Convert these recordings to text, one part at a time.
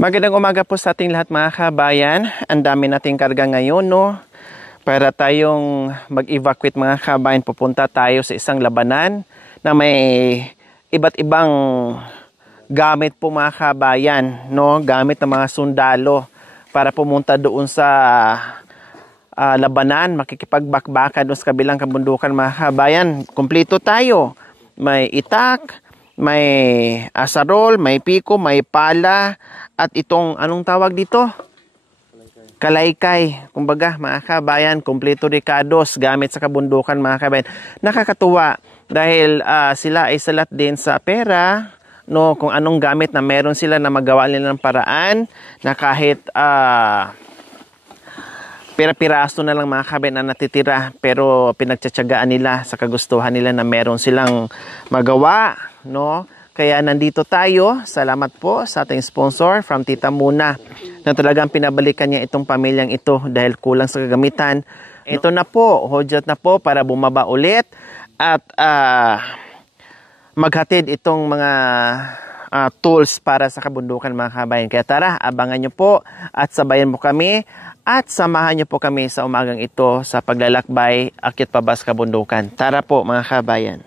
Magandang umaga po sa ating lahat mga kabayan. Ang dami nating karga ngayon, no? Para tayong mag-evacuate mga kabayan, pupunta tayo sa isang labanan na may iba't ibang gamit po mga kabayan, no? Gamit ng mga sundalo para pumunta doon sa labanan, makikipagbakbakan doon sa kabilang kabundukan mga kabayan. Kumpleto tayo. May itak, may asarol, may piko, may pala, at itong, anong tawag dito? Kalaykay. Kumbaga, mga kabayan, kumpleto ricados gamit sa kabundukan, mga kabayan. Nakakatuwa dahil sila ay salat din sa pera, no, kung anong gamit na meron sila na magawa nila ng paraan na kahit pira-piraso na lang mga kabayan na natitira, pero pinagtsatsagaan nila sa kagustuhan nila na meron silang magawa, no? Kaya nandito tayo. Salamat po sa ating sponsor from Tita Muna na talagang pinabalikan niya itong pamilyang ito dahil kulang sa kagamitan. Ito na po, hudyat na po para bumaba ulit at maghatid itong mga tools para sa kabundukan mga kabayan. Kaya tara, abangan nyo po at sabayan mo kami at samahan nyo po kami sa umagang ito sa paglalakbay Akyat Pabas Kabundukan. Tara po mga kabayan.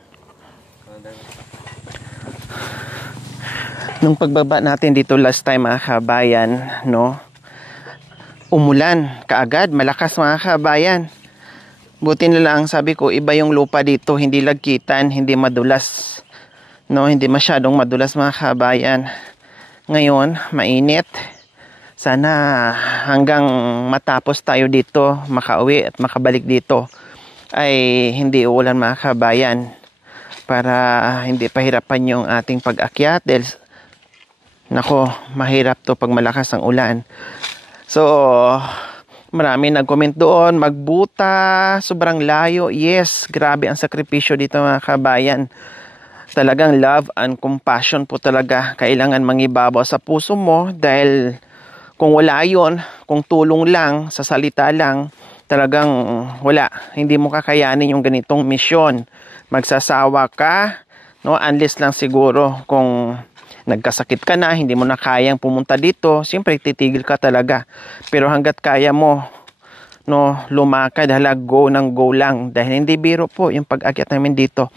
Nung pagbaba natin dito last time mga kabayan, no, umulan kaagad, malakas mga kabayan. Buti na lang, sabi ko, iba yung lupa dito, hindi lagkitan, hindi madulas, no, hindi masyadong madulas mga kabayan. Ngayon, mainit. Sana hanggang matapos tayo dito, makauwi at makabalik dito, ay hindi uulan mga kabayan, para hindi pahirapan yung ating pag-akyat dahil nako, mahirap to pag malakas ang ulan. So, marami nag-comment doon, magbuta, sobrang layo. Yes, grabe ang sakripisyo dito mga kabayan. Talagang love and compassion po talaga kailangan mangibabaw sa puso mo dahil kung wala yon, kung tulong lang, sa salita lang, talagang wala. Hindi mo kakayanin yung ganitong misyon. Magsasawa ka, no? Unless lang siguro kung nagkasakit ka na, hindi mo na kayang pumunta dito, siyempre titigil ka talaga. Pero hanggat kaya mo, no, lumakad, go ng go lang. Dahil hindi biro po yung pag-akyat namin dito.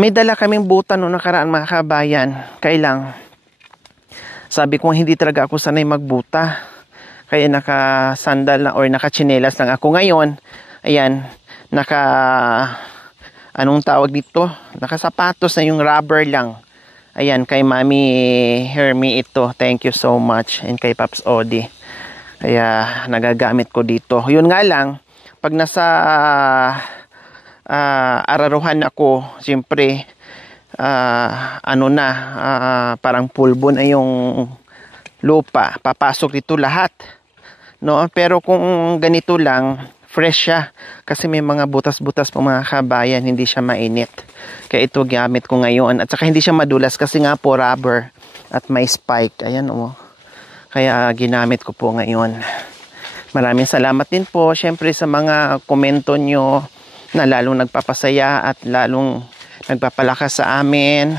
May dala kaming buta noong nakaraan mga kabayan. Kailang, sabi ko hindi talaga ako sanay magbuta. Kaya naka-sandal na or naka-chinelas lang ako ngayon. Ayan, anong tawag dito? Nakasapatos na yung rubber lang. Ayan, kay Mami Hermie ito. Thank you so much. And kay Paps Odi. Kaya, nagagamit ko dito. Yun nga lang, pag nasa araruhan ako, siyempre, parang pulbo na yung lupa. Papasok dito lahat. No? Pero kung ganito lang, fresh siya. Kasi may mga butas-butas po mga kabayan, hindi siya mainit. Kaya ito gamit ko ngayon. At saka hindi siya madulas kasi nga po rubber at may spike. Ayan o. Kaya ginamit ko po ngayon. Maraming salamat din po. Siyempre sa mga komento nyo na lalong nagpapasaya at lalong nagpapalakas sa amin.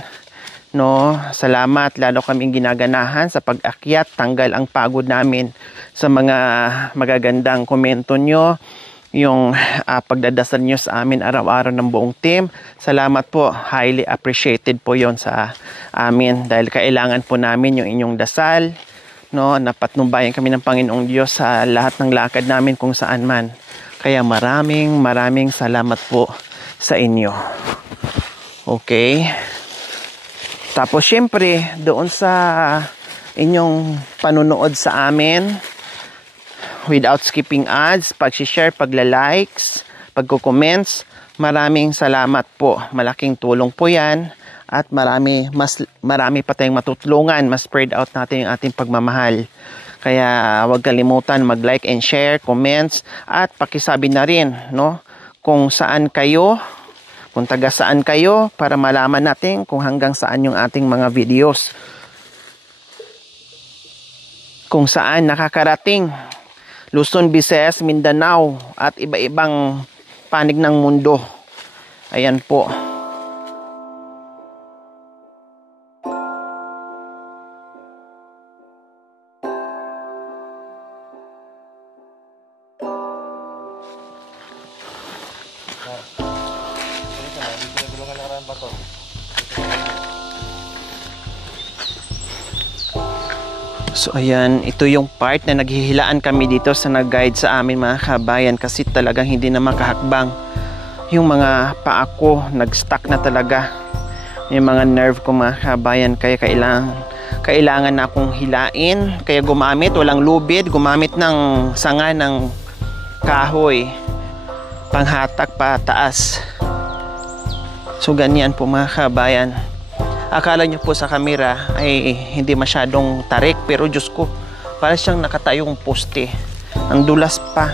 No, salamat. Lalo kaming ginaganahan sa pag-akyat. Tanggal ang pagod namin sa mga magagandang komento nyo. Yung pagdadasal nyo sa amin araw-araw ng buong team. Salamat po. Highly appreciated po yon sa amin. Dahil kailangan po namin yung inyong dasal. No, napatnubayan kami ng Panginoong Diyos sa lahat ng lakad namin kung saan man. Kaya maraming salamat po sa inyo. Okay. Tapos syempre, doon sa inyong panunood sa amin, without skipping ads, pag-share, pagla-likes, pagko-comments, maraming salamat po. Malaking tulong po yan. At marami pa tayong matutulungan. Mas spread out natin yung ating pagmamahal. Kaya huwag kalimutan mag-like and share, comments, at pakisabi na rin, no, kung saan kayo, kung taga saan kayo, para malaman natin kung hanggang saan yung ating mga videos. Kung saan nakakarating. Luzon, Visayas, Mindanao, at iba-ibang panig ng mundo. Ayan po. So ayan, ito yung part na naghihilaan kami dito sa nag-guide sa amin mga kabayan kasi talagang hindi na makahakbang. Yung mga paa ko, nag-stuck na talaga. Yung mga nerve ko mga kabayan, kaya kailangan na akong hilain. Kaya walang lubid, gumamit ng sanga ng kahoy. Panghatak pa taas. So ganyan po mga kabayan. Akala nyo po sa kamera ay hindi masyadong tarik, pero Diyos ko, para siyang nakatayong poste. Ang dulas pa.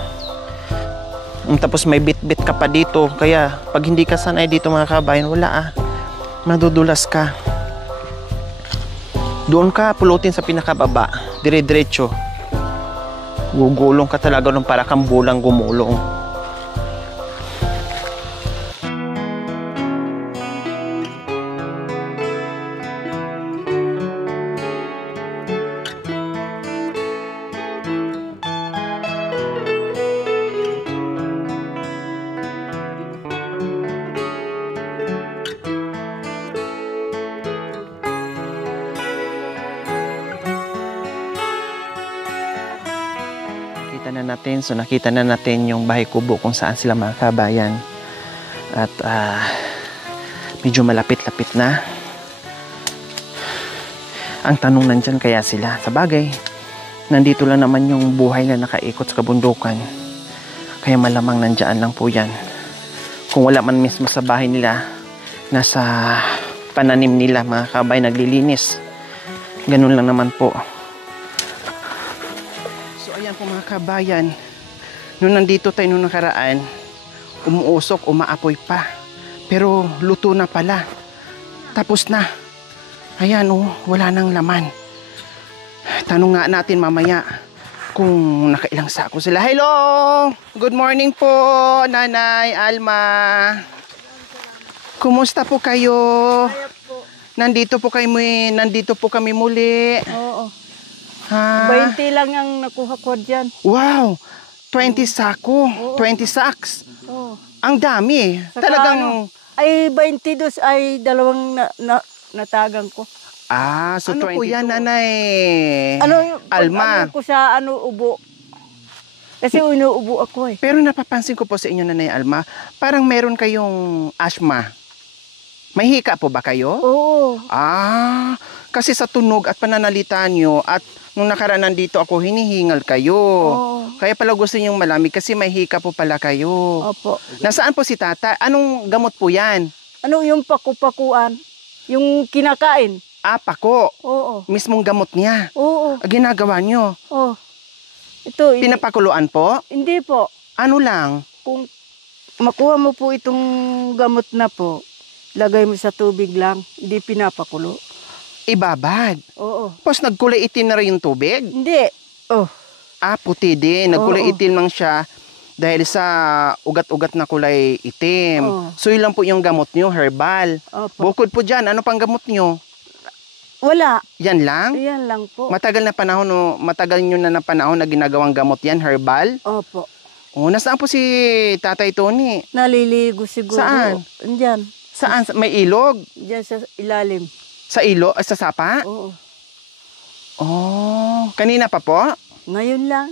Tapos may bit-bit ka pa dito, kaya pag hindi ka sanay dito mga kabayan, wala madudulas ka. Doon ka pulutin sa pinakababa, dire-diretso. Gugulong ka talaga nung para kang bulang gumulong. Nakita na natin yung bahay kubo kung saan sila mga kabayan. At medyo malapit-lapit na. Ang tanong, nandyan kaya sila? Sa bagay, nandito lang naman yung buhay na nakaikot sa kabundukan. Kaya malamang nandyan lang po yan. Kung wala man mismo sa bahay nila, nasa pananim nila mga kabayan, naglilinis. Ganun lang naman po. So ayan po mga kabayan, nung nandito tayo nung nakaraan, umuusok, umaapoy pa. Pero luto na pala. Tapos na. Ayan wala nang laman. Tanong nga natin mamaya kung nakailang sako sila. Hello! Good morning po, Nanay Alma. Kumusta po kayo? Nandito po kami muli. Oo. 20 lang ang nakuha ko dyan. Wow! 20 sako. Oo. 20 sacks. Oo. Ang dami. Saka talagang... ay 22 ay dalawang natagang ko. So 22. Po yan, Nanay Alma? Ko sa ubo. Kasi inuubo ako eh. Pero napapansin ko po sa inyo, Nanay Alma, parang meron kayong asthma. May hika po ba kayo? Oo. Kasi sa tunog at pananalita nyo at nung nakaraan nandito ako, hinihingal kayo. Oo. Kaya pala gusto nyong malamig kasi may hika po pala kayo. Opo. Nasaan po si tata? Anong gamot po yan? Yung paku-pakuan? Yung kinakain? Pako. Oo. Mismong gamot niya? Oo. Ginagawa nyo? Oo. Ito. Pinapakuluan po? Hindi po. Ano lang? Kung makuha mo po itong gamot na po, lagay mo sa tubig lang, hindi pinapakulo. Ibabad? Oo. Tapos nagkulay itim na rin yung tubig? Hindi. Puti din. Nagkulay itim lang siya dahil sa ugat-ugat na kulay itim. So yun lang po yung gamot nyo, herbal. Opo. Bukod po dyan, ano pang gamot nyo? Wala. Yan lang? Yan lang po. Matagal nyo na panahon na ginagawang gamot yan, herbal? Opo. Nasaan po si Tatay Tony? Naliligo siguro. Saan? Diyan. Saan? May ilog? Diyan sa ilalim. Sa ilog? Sa sapa? Oo. Kanina pa po? Ngayon lang.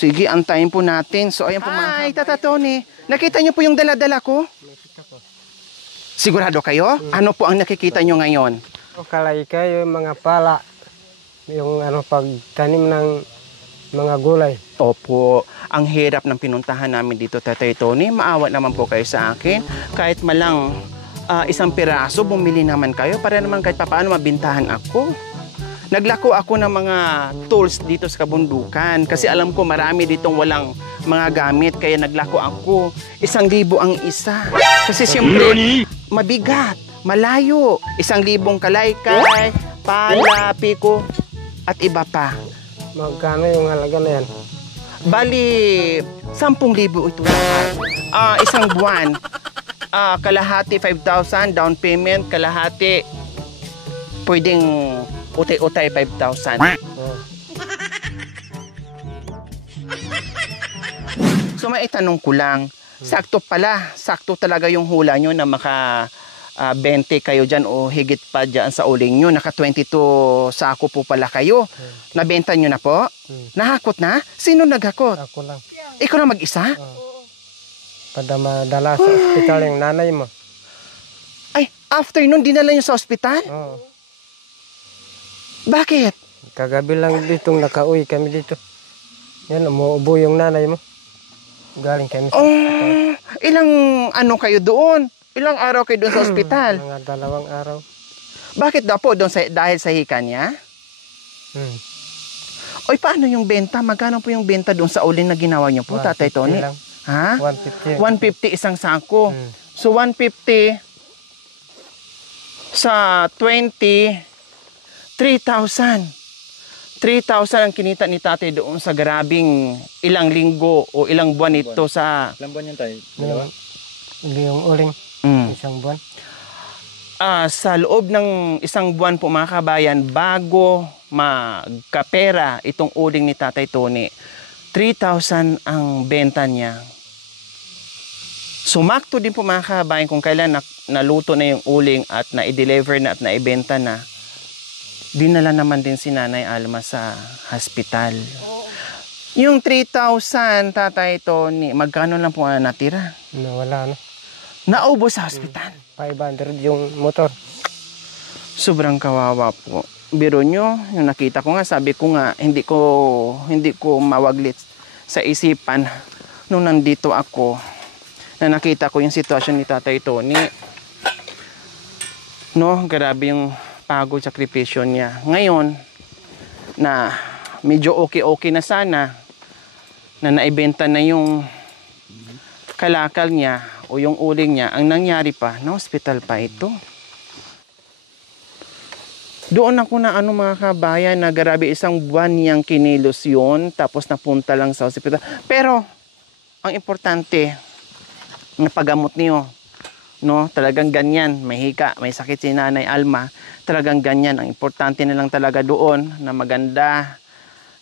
Sige, antayin po natin. So, ayan po mga... Ay, Tata Tony, nakita niyo po yung dala-dala ko? Sigurado kayo? Ano po ang nakikita niyo ngayon? Kalay kayo, mga pala, yung pagtanim ng mga gulay. Opo, ang hirap ng pinuntahan namin dito, Tatay Tony. Maawa naman po kayo sa akin. Kahit malang isang piraso, bumili naman kayo para naman kahit papaano mabintahan ako. Naglako ako ng mga tools dito sa kabundukan kasi alam ko marami ditong walang mga gamit kaya naglako ako. 1,000 ang isa. Kasi siyempre, mabigat, malayo. 1,000 kalaykay, pala, piko, at iba pa. Magkano yung halaga na yan? Bali, 10,000 ito lahat. Isang buwan, kalahati 5,000, down payment, kalahati, pwedeng utay-utay 5,000. So may itanong ko lang, Sakto pala. Sakto talaga yung hula nyo na maka 20 kayo dyan o higit pa dyan sa uling nyo. Naka 22 sako po pala kayo. Nabenta nyo na po? Nahakot na? Sino naghakot? Ako lang. Ikaw na mag-isa? Pada madala sa ospital yung nanay mo. Ay, after nun, dinala nyo sa ospital? Oo. Bakit? Kagabi lang ditong nakauwi kami dito. Yan, umuubo yung nanay mo. Galing kami sa ospital. Ilang ano kayo doon? Ilang araw kayo doon sa ospital? Mga 2 araw. Bakit daw po doon dahil sa hika niya? Oy, paano yung benta? Magkano po yung benta doon sa uling na ginawa niyo po, Tatay Tony? Lang. Ha? 150. 150 isang sako. So 150 sa 20, 3,000. 3,000 ang kinita ni Tatay doon sa grabing ilang linggo o ilang buwan ito sa... Ilang buwan yun tayo? Yung uling. Isang buwan. Sa loob ng isang buwan po mga kabayan, bago magkapera itong uling ni Tatay Tony, 3,000 ang benta niya. Sumakto din po mga kabayan kung kailan naluto na yung uling at na-deliver na at na-ibenta na, dinala naman din si Nanay Alma sa hospital. Yung 3,000, Tatay Tony, magkano lang po natira? Nawala, no? Naubos sa hospital. 500 yung motor. Sobrang kawawa po. Biro nyo, yung nakita ko nga, sabi ko nga, hindi ko mawaglit sa isipan nung nandito ako na nakita ko yung sitwasyon ni Tatay Tony. No, grabe yung pagod, sakripisyo niya. Ngayon, na medyo okay na sana, na naibenta na yung kalakal niya o yung uling niya, ang nangyari pa, na hospital pa ito. Doon ako na mga kabayan na grabe isang buwan niyang kinilos yun, tapos napunta lang sa hospital. Pero, ang importante, napagamot niyo, no? Talagang ganyan, may hika, may sakit si Nanay Alma, talagang ganyan. Ang importante na lang talaga doon na maganda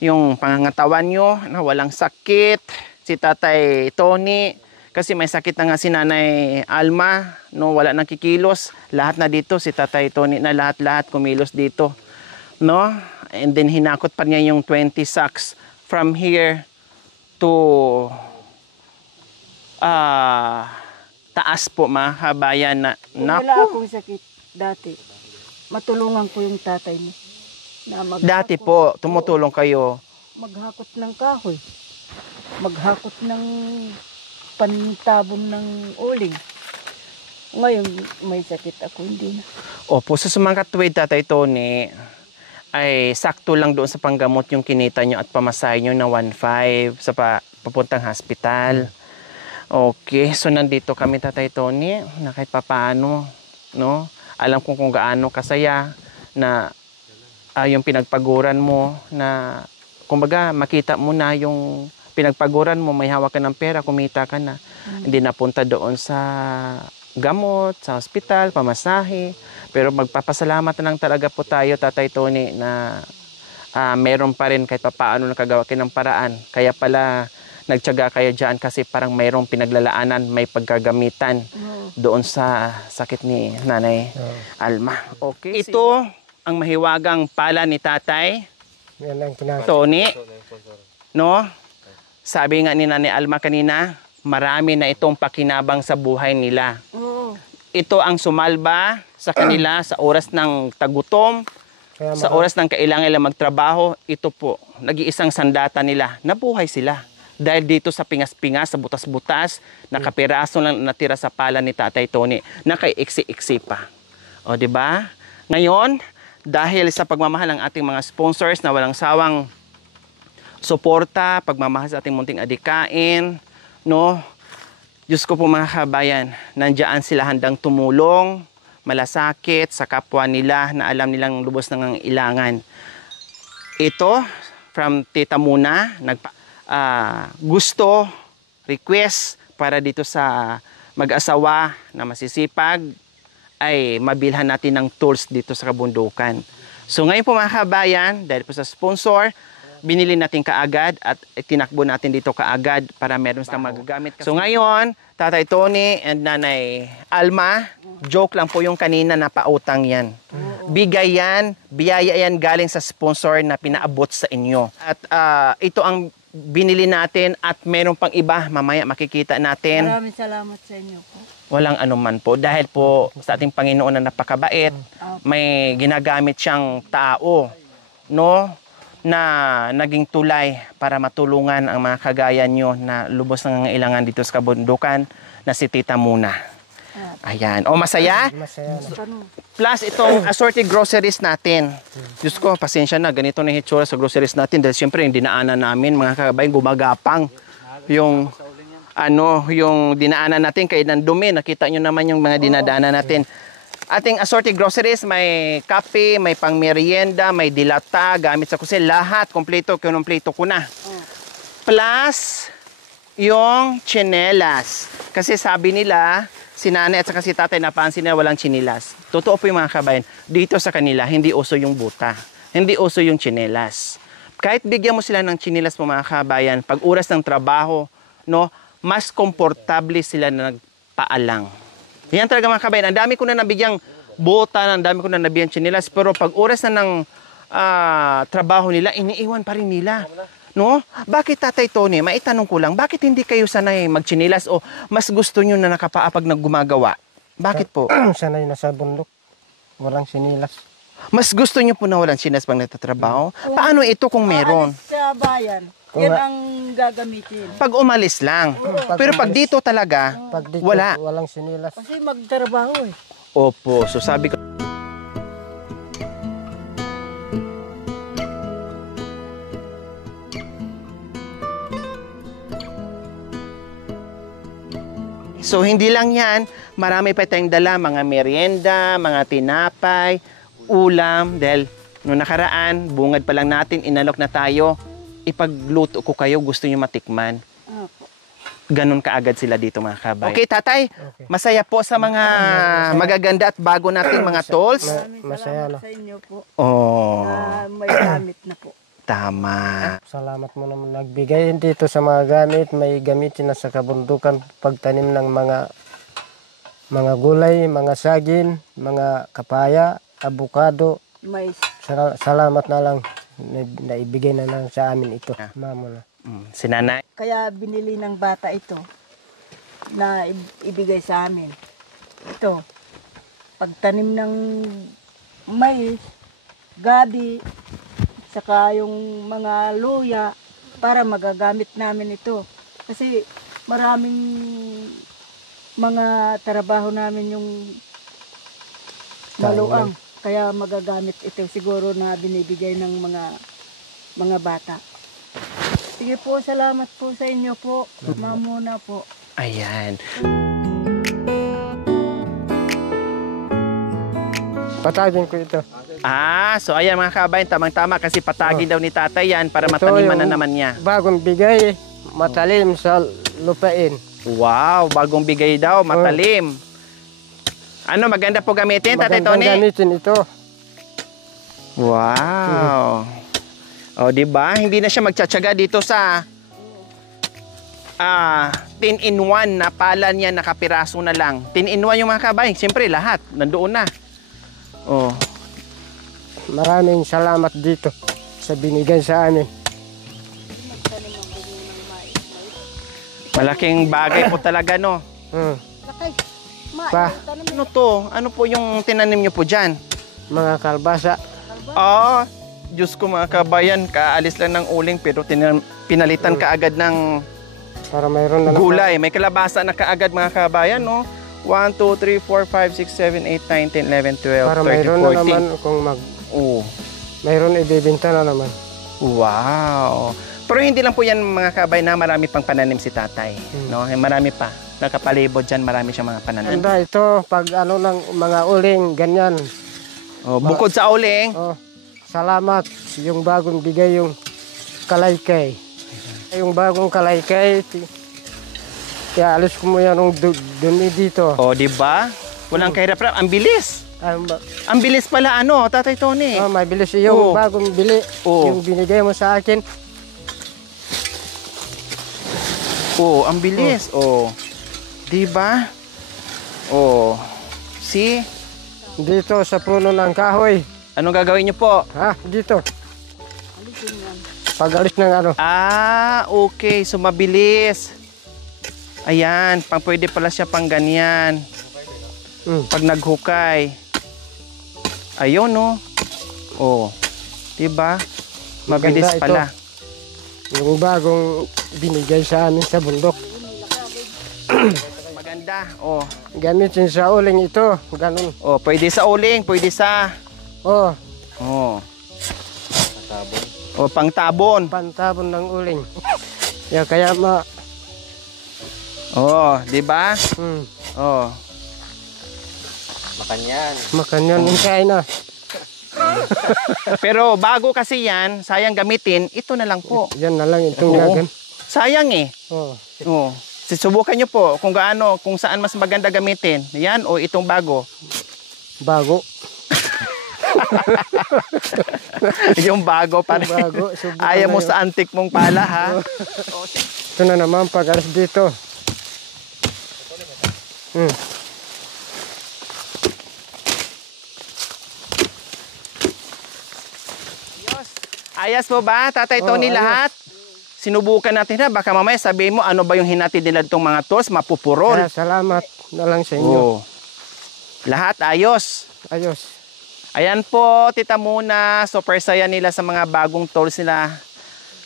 yung pangangatawan nyo, na walang sakit. Si Tatay Tony, kasi may sakit na nga si Nanay Alma, no, wala nang kikilos. Lahat na dito, si Tatay Tony na lahat kumilos dito. No? And then hinakot pa niya yung 20 sacks from here to taas po mga kabayan na. Kung wala akong sakit dati, matulungan ko yung tatay mo. Dati po, tumutulong kayo. Maghakot ng kahoy. Maghakot ng pantabon ng uling. Ngayon, may sakit ako, hindi na. Opo, sa sumangkatwid, Tatay Tony, ay sakto lang doon sa panggamot yung kinita nyo at pamasahe nyo na 1,500 sa papuntang hospital. Okay, so nandito kami, Tatay Tony, na kahit papaano, no? Alam ko kung gaano kasaya na yung pinagpaguran mo, na kumbaga makita mo na yung pinagpaguran mo, may hawak ka ng pera, kumita ka na. Hindi napunta doon sa gamot, sa hospital, pamasahe. Pero magpapasalamat na lang talaga po tayo, Tatay Tony, na meron pa rin kahit papaano nakagawa kayo ng paraan. Kaya pala nagtiyaga kayo dyan kasi parang mayroong pinaglalaanan, may pagkagamitan doon sa sakit ni Nanay Alma. Okay. Ito ang mahiwagang pala ni Tatay Tony. No? Sabi nga ni Nanay Alma kanina, marami na itong pakinabang sa buhay nila. Ito ang sumalba sa kanila sa oras ng tagutom, sa oras ng kailangan nila magtrabaho. Ito po, nag-iisang sandata nila, nabuhay sila. Dahil dito sa pingas-pingas, sa butas-butas, nakapiraso lang natira sa pala ni Tatay Tony, nakaiiksi-iksi pa. O, di ba? Ngayon, dahil sa pagmamahal ng ating mga sponsors na walang sawang suporta, pagmamahal sa ating munting adikain, no? Diyos ko po mga kabayan, nandiyan sila handang tumulong, malasakit sa kapwa nila na alam nilang lubos ng ilangan. Ito, from Tita Muna, gusto, request para dito sa mag-asawa na masisipag ay mabilhan natin ng tools dito sa kabundukan. So ngayon po mga kabayan, dahil po sa sponsor, binili natin kaagad at tinakbo natin dito kaagad para meron silang magagamit. So ngayon, Tatay Tony and Nanay Alma, joke lang po yung kanina na pautang yan. Bigay yan, biyaya yan galing sa sponsor na pinaabot sa inyo. At ito ang binili natin at meron pang iba, mamaya makikita natin. Maraming salamat sa inyo po. Walang anuman po. Dahil po sa ating Panginoon na napakabait, may ginagamit siyang tao, no? Na naging tulay para matulungan ang mga kagaya nyo na lubos ng nangangailangan dito sa kabundukan na si Tita Muna. Ayan. O, masaya? Masaya na. Plus itong assorted groceries natin. Diyos ko, pasensya na. Ganito na hitsura sa groceries natin. Dahil siyempre yung dinaanan namin, mga kababayan, gumagapang. Yung yung dinaanan natin kay nandumi. Nakita nyo naman yung mga dinadaanan natin. Ating assorted groceries, may kape, may pang merienda, may dilata, gamit sa kusil. Lahat, kompleto ko na. Plus, yung tsinelas. Kasi sabi nila, si nanay at saka si tatay napansin na walang tsinelas. Totoo po yung mga kabayan, dito sa kanila, hindi uso yung buta. Hindi uso yung tsinelas. Kahit bigyan mo sila ng tsinelas po mga kabayan, pag oras ng trabaho, no, mas komportable sila na nagpaalang. Yan talaga mga kabayan. Ang dami ko na nabigyang buta, ang dami ko na nabigyan tsinelas, pero pag oras na ng trabaho nila, iniiwan pa rin nila. No? Bakit Tatay Tony, maitanong ko lang, bakit hindi kayo sanay magtsinilas o mas gusto nyo na nakapaa pag naggumagawa? Bakit po? Sanay na sa bundok. Walang sinilas. Mas gusto nyo po na walang tsinelas pag nagtatrabaho? Paano ito kung meron? Sa bayan, yan ang gagamitin. Pag umalis lang. Pero pag dito talaga, Pag dito, wala. walang sinilas. Kasi magtrabaho eh. Opo, so sabi ko, so hindi lang yan, marami pa tayong dala, mga merienda, mga tinapay, ulam, dahil noong nakaraan, bungad pa lang natin, inalok na tayo, ipagluto ko kayo, gusto nyo matikman. Opo. Ganun kaagad sila dito mga kabay. Okay, tatay, Okay. masaya po sa mga magaganda at bago nating mga tools. Maraming Masaya salamat na. sa inyo po. Oh, Na may gamit na po. tama. Salamat mo naman nagbigay dito sa mga gamit. May gamitin na sa kabundukan pagtanim ng mga gulay, mga saging, mga kapaya, abukado. May Salamat na lang na ibigay na lang sa amin ito. Mamo na. Si nanay. kaya binili ng bata ito na ibigay sa amin. Ito, pagtanim ng mais, gabi, saka yung mga luya para magagamit namin ito. Kasi maraming mga trabaho namin yung maluang. Kaya magagamit ito siguro na binibigay ng mga bata. Sige po, salamat po sa inyo po. Mamuna po. Ayan. Patagin ko ito. So ayan mga kabayan, tamang-tama kasi patagi daw ni tatay yan para Ito mataniman na yung naman niya. Bagong bigay, matalim sa lupain. Wow, bagong bigay daw, matalim. Ano, maganda po gamitin, Tatay Magandang Tony? gamitin ito. Wow. O, di ba? Hindi na siya magtsatsaga dito sa 10-in-1 na pala niya, nakapiraso na lang. 10-in-1 yung mga kabayan. Siyempre, lahat. Nandoon na. Oh. Maraming salamat dito sa binigay sa amin. Malaking bagay po talaga, no? Lakay, Pa, Ano to? Ano po yung tinanim nyo po dyan? mga kalbasa. Diyos ko mga kabayan, kaalis lang ng uling pero pinalitan kaagad ng Para mayroon na gulay. May kalabasa na kaagad mga kabayan, no? 1, 2, 3, 4, 5, 6, 7, 8, 9, 10, 11, 12, para 13, mayroon na 14. naman kung Oh, mayroon ibibenta na naman. wow. Pero hindi lang po yan mga kabayan na marami pang pananim si tatay. No? Marami pa. Nakapalibot dyan, marami siyang mga pananim. Anda ito, pag ano ng mga uling, ganyan. Bukod sa uling, Salamat yung bagong bigay yung kalaykay. Yung bagong kalaykay, kaya alis ko mo yan yung dumi dito. di ba? Walang kahirap-hirap. Ang bilis. Ang bilis pala ano, Tatay Tony. Oh, may bilis yung bagong bili. Yung binigay mo sa akin. Ang bilis. Diba? See? Dito sa puno ng kahoy. Anong gagawin niyo po? Dito. Pag-alis ng ano. Okay. So, mabilis. Ayan. Pwede pala siya pang ganyan. Pag naghukay. Ayun, no? Diba? Mabilis pala. Yung bagong binigay sa amin sa bundok. Maganda. Gamitin sa uling ito. Ganun. Pwede sa uling. Pwede sa... pangtabon. Pantabon ng uling. Kaya diba? Makanyan yung kain na. Pero bago kasi yan, sayang gamitin, ito na lang po. Yan na lang itong gagan. Sayang eh. Susubukan nyo po kung saan mas maganda gamitin. Yan o itong bago. Bago. Yung bago pa rin. Ayaw mo sa antik mong pala ha. Ito na naman pag-alis dito. Ayos po ba, Tatay Tony, lahat? Sinubukan natin na. Baka mamaya sabihin mo, ano ba yung hinatid nila itong mga tools? Mapupurol. Salamat na lang sa inyo. Lahat ayos. Ayan po, Tita Muna. Super saya nila sa mga bagong tools nila.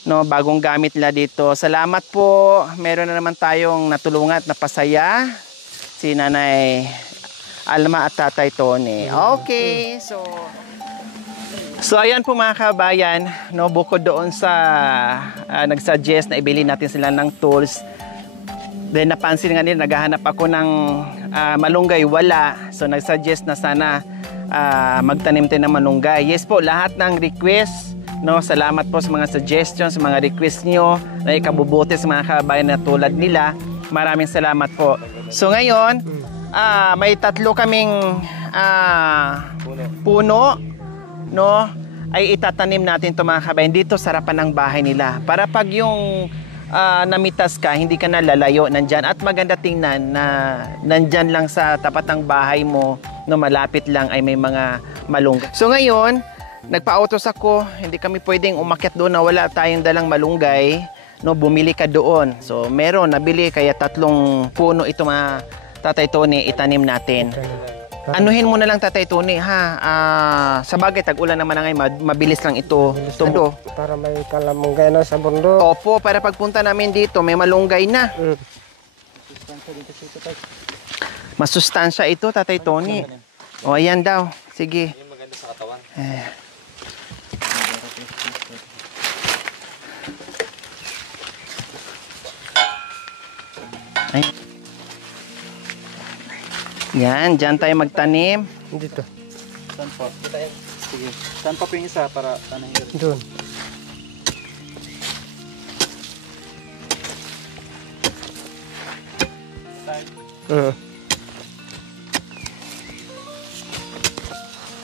Bagong gamit nila dito. Salamat po. Meron na naman tayong natulungan at napasaya. Si Nanay Alma at Tatay Tony. Okay, So ayan po mga kabayan, bukod doon sa nag-suggest na ibili natin sila ng tools. Then napansin nga nila, naghahanap ako ng malunggay, wala. So nag-suggest na sana magtanim tayo ng malunggay. Yes po, lahat ng request, salamat po sa mga suggestions, sa mga request nyo na ikabubuti sa mga kabayan na tulad nila. Maraming salamat po. So ngayon, may 3 kaming puno. Ay itatanim natin ito mga kabayan dito sa harapan ng bahay nila para pag yung namitas ka, hindi ka na lalayo nandyan at maganda tingnan na nandyan lang sa tapat ng bahay mo, malapit lang ay may mga malunggay. So ngayon, nagpa-autos ako, hindi kami pwedeng umakyat doon na wala tayong dalang malunggay, bumili ka doon. So meron, nabili, kaya 3 puno ito mga Tatay Tony, itanim natin. Anuhin mo na lang Tatay Tony ha. Sa bagay, tag-ulan naman na ngayon, mabilis lang ito. Para may kalamunggay na sa bundok. Opo, para pagpunta namin dito, may malunggay na. Masustansya ito, Tatay Tony. Ayan daw. Sige. Yung maganda sa katawan. Yan, dyan tayo magtanim. Dito. Saan pa? Sige. Saan pa yung isa para tanahin? Doon.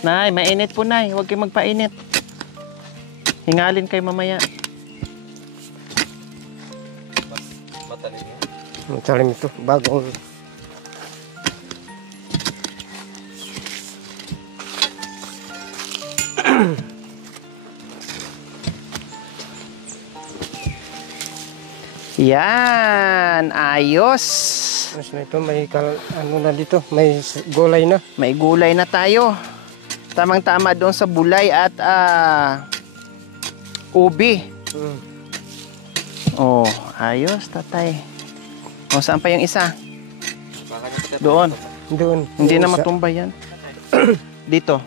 Nay, mainit po Nay. Huwag kayong magpainit. Hingalin kayo mamaya. Matalim ito. Bagong... Yan, ayos. Mas na ito, may ano na dito, may gulay na. May gulay na tayo. Tamang-tama doon sa bulay at ubi. Ayos, Tatay. Saan pa yung isa? Doon. Hindi na matumba yan. Dito.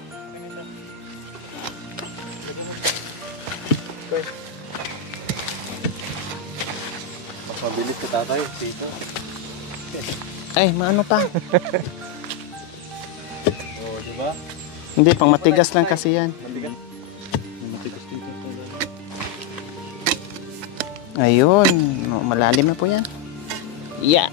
Mabilis ka Tatay, dito. Ay, maano pa? Diba? Hindi, pang matigas lang kasi yan. Matigas dito. Ayun, malalim na po yan. Yeah.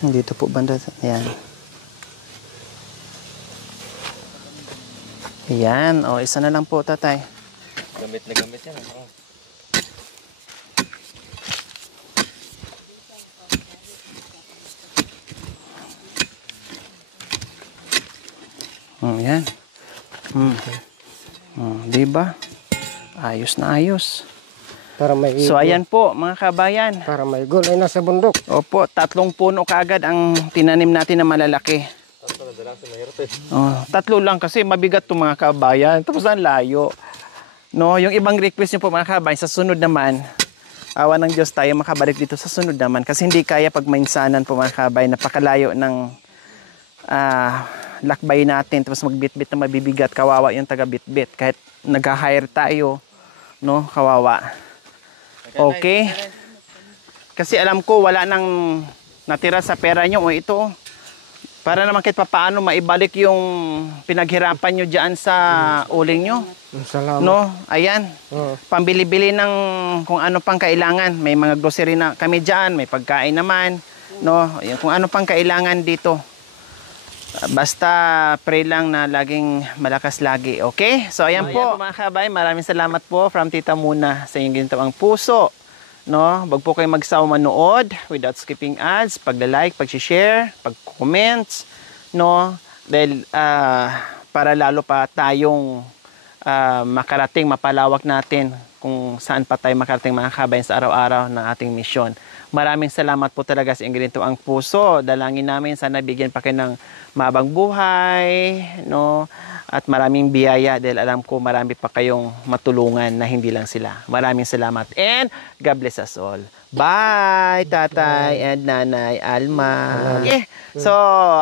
Dito po banda. Ayan. Ayan. O, isa na lang po, tatay. Gamit na gamit yan. Oh. Ayan. Diba? Ayos na ayos. Para may So, ayan po, mga kabayan. para may gulay na sa bundok. Opo, 3 puno kaagad ang tinanim natin na malalaki. Oh, 3 lang kasi mabigat to mga kabayan. Tapos ang layo. No, yung ibang request niyo po mga kabayan, sa sunod naman, awa ng Diyos tayo makabalik dito sa sunod naman. Kasi hindi kaya pag mainsanan po mga kabayan, napakalayo ng lakbay natin. Tapos magbitbit na mabibigat, kawawa yung taga-bitbit. Kahit nag-hire tayo, no, kawawa. Okay? Kasi alam ko wala nang natira sa pera nyo. O ito, para naman kahit papaano maibalik yung pinaghirapan nyo dyan sa uling nyo. Salamat. No? Ayan. Oo. Pambili-bili ng kung ano pang kailangan. May mga grocery na kami dyan. May pagkain naman. No? Ayan, kung ano pang kailangan dito. Basta pray lang na laging malakas lagi, okay? So ayan po mga kabay, maraming salamat po from Tita Muna sa inyong ginitawang puso. No? Wag po kayo magsawa manood without skipping ads, pagla-like, pag-share, pag-comments, no? Dahil para lalo pa tayong makarating, mapalawak natin kung saan pa tayo makarating mga kabay sa araw-araw ng ating misyon. Maraming salamat po talaga sa inyong ginitawang puso. Dalangin namin sana bigyan pa kayo ng mabang buhay, no? At maraming biyaya dahil alam ko marami pa kayong matulungan na hindi lang sila. Maraming salamat and God bless us all. Bye, Tatay and Nanay Alma. Okay. So,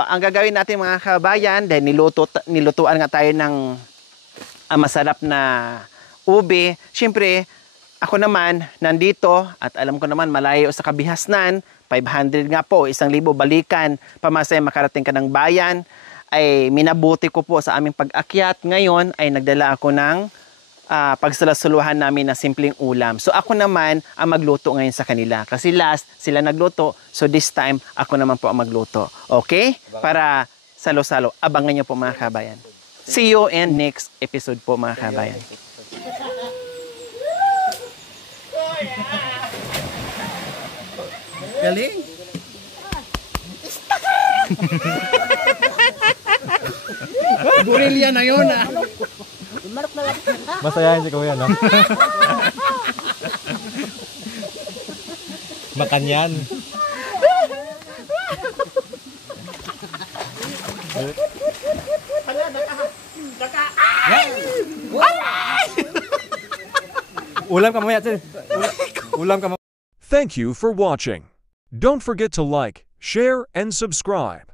ang gagawin natin mga kabayan, dahil nilutuan nga tayo ng masarap na ube. Siyempre, ako naman, nandito, at alam ko naman, malayo sa kabihasnan, 500 nga po, 1,000 balikan, pamasaya makarating ka ng bayan, ay minabuti ko po sa aming pag-akyat. Ngayon, ay nagdala ako ng pagsalasuluhan namin na simpleng ulam. So ako naman, ang magluto ngayon sa kanila. Kasi last, sila nagluto, so this time, ako naman po ang magluto. Okay? Para salo-salo. Abangan nyo po mga kabayan. See you in next episode po mga kabayan. Galing. Burilya na yun ah. Masayahin si Kuya, no? Makanyan. Ulam ka mamaya, Sil. Ulam ka mamaya. Thank you for watching. Don't forget to like, share, and subscribe.